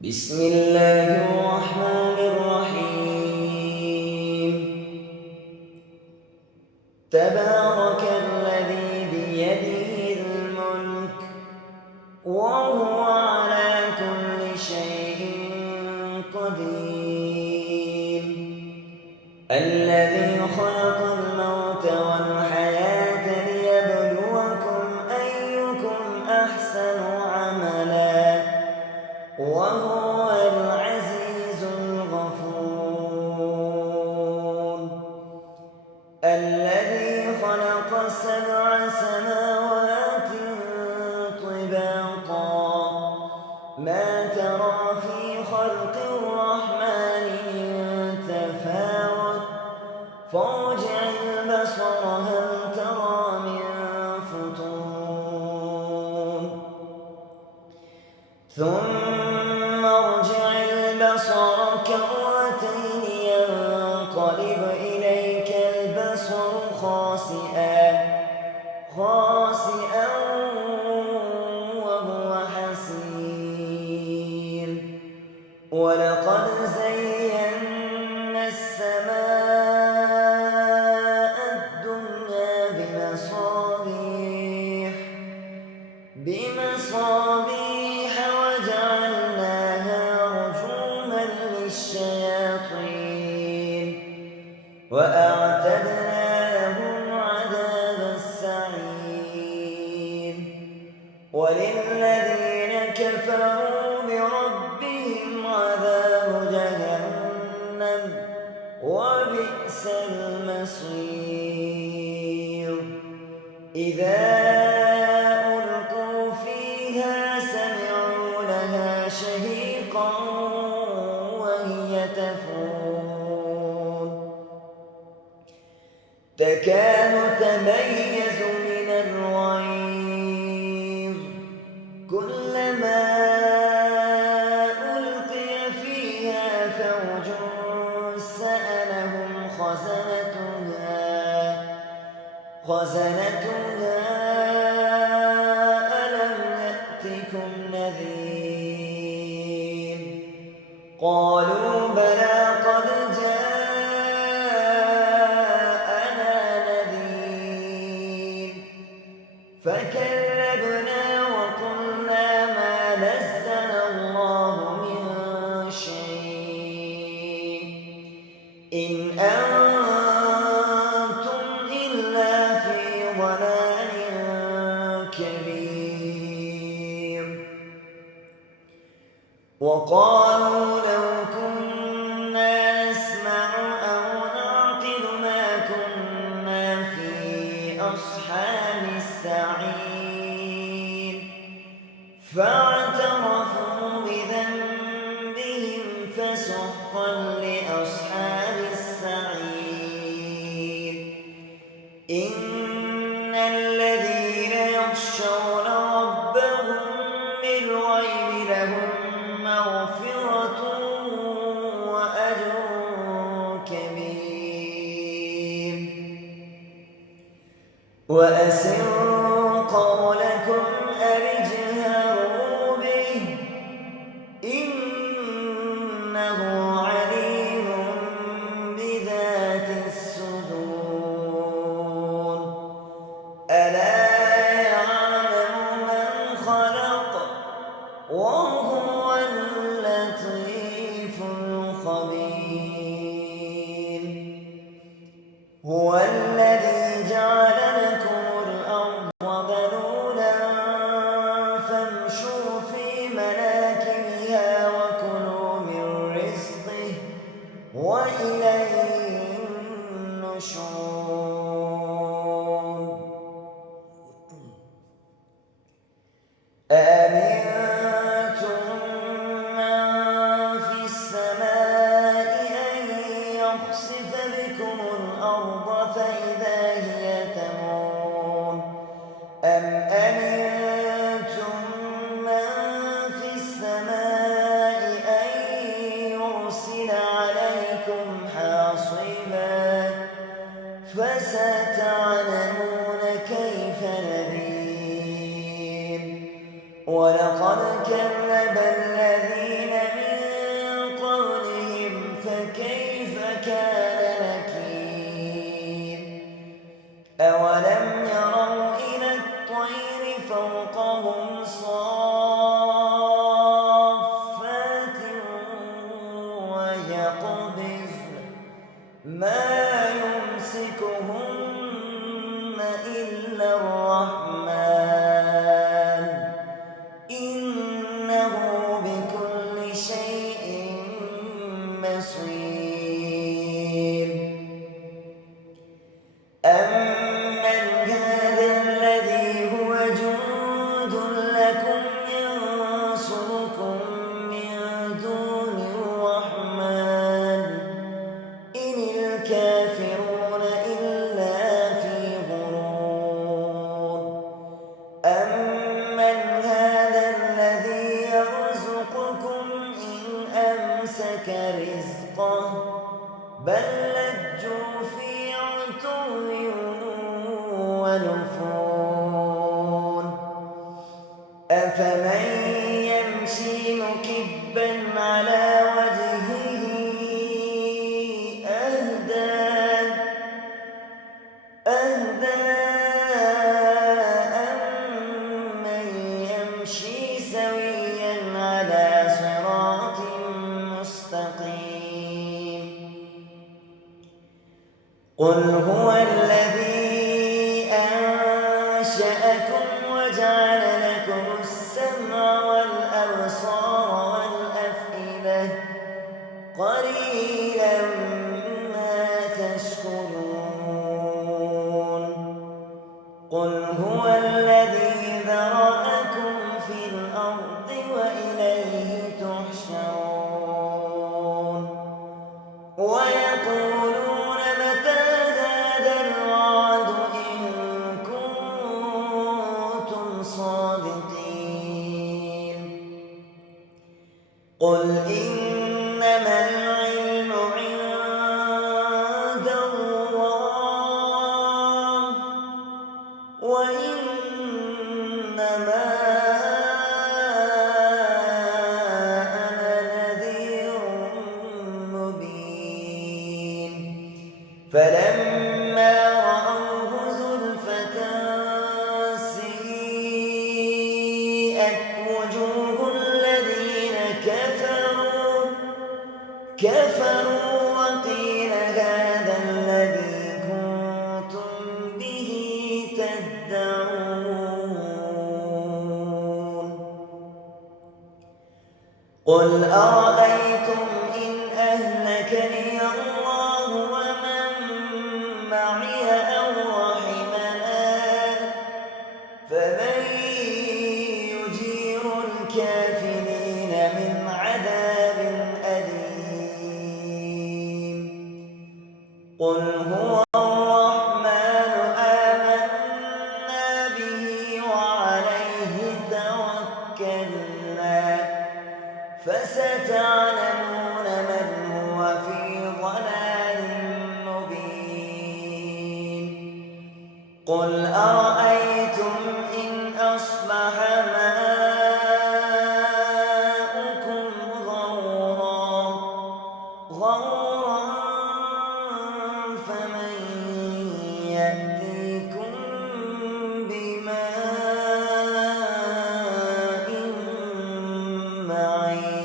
بسم الله الرحمن الرحيم. تبارك الذي بيده الملك وهو على كل شيء قدير. الذي خلق الموت والحياة ليبلوكم أيكم أحسن عملا وهو العزيز الغفور. الذي خلق 7 سماوات طباقا ما ترى في خلق الرحمن من تفاوت فارجع البصر هل ترى من فطور ثم ارجع البصر كرتين ينقلب إليك البصر خاسئا وهو حسير. ولقد زينا السماء الدنيا بمصابيح وجعلناها رجوما للشياطين وأعتدنا لهم عذاب السعير. وللذين كفروا بربهم عذاب جهنم وبئس المصير. إذا ألقوا فيها سمعوا لها شهيقا وهي تفور تكاد تميز من الغيظ كلما ألقي فيها فوج سألهم خزنتها ألم يأتكم نذير قالوا بلى قد جاءنا نذير فكذبنا وقلنا ما نزل الله من شيء إن أنتم إلا في ضلال كبير. وقالوا لو كنا نسمع أو نعقل ما كنا في أصحاب السعير فاعترفوا بذنبهم فسحقا لأصحاب السعير. إن الذين يخشون ربهم بالغيب لهم مغفرة وأجر كبير. وأسروا قولكم أو اجهروا به إنه عليم بذات الصدور. ألا يعلم من خلق وهو اللطيف الخبير. هو الذي جعل لكم الأرض ذلولا فامشوا في مناكبها وكلوا من رزقه وإليه النشور. أأمنتم من في السماء أن يخسف بكم الأرض فإذا هي تمور أم أمنتم من في السماء أن يرسل عليكم حاصبا فستعلمون كيف نذير. ولقد كذب الذين لك رزقه بل لجوا في عتو ونفور أفمن يمشي مكبا على وجهه أهدى أمن يمشي سويا على صراط مستقيم قل هو الذي أنشأكم وجعل لكم السمع والأبصار والأفئدة قليلا ما تشكرون قل هو الذي ذرأكم في الأرض وإليه تحشرون ويقولون متى هذا الوعد إن كنتم صادقين قل إنما العلم عند الله وإنما أنا نذير مبين فلما رأوه زلفة سيئت وجوه الذين كفروا وقيل هذا الذي كنتم به تدعون قل أرأيتم إن أهلكني الله ومن معي أو رحمنا فمن يجير الكافرين من عذاب أليم قل هو الرحمن آمنا به وعليه توكلنا فستعلمون من هو في ضلال مبين قل أرأيتم إن أصبح ماؤكم غورا فمن يأتيكم بماء معين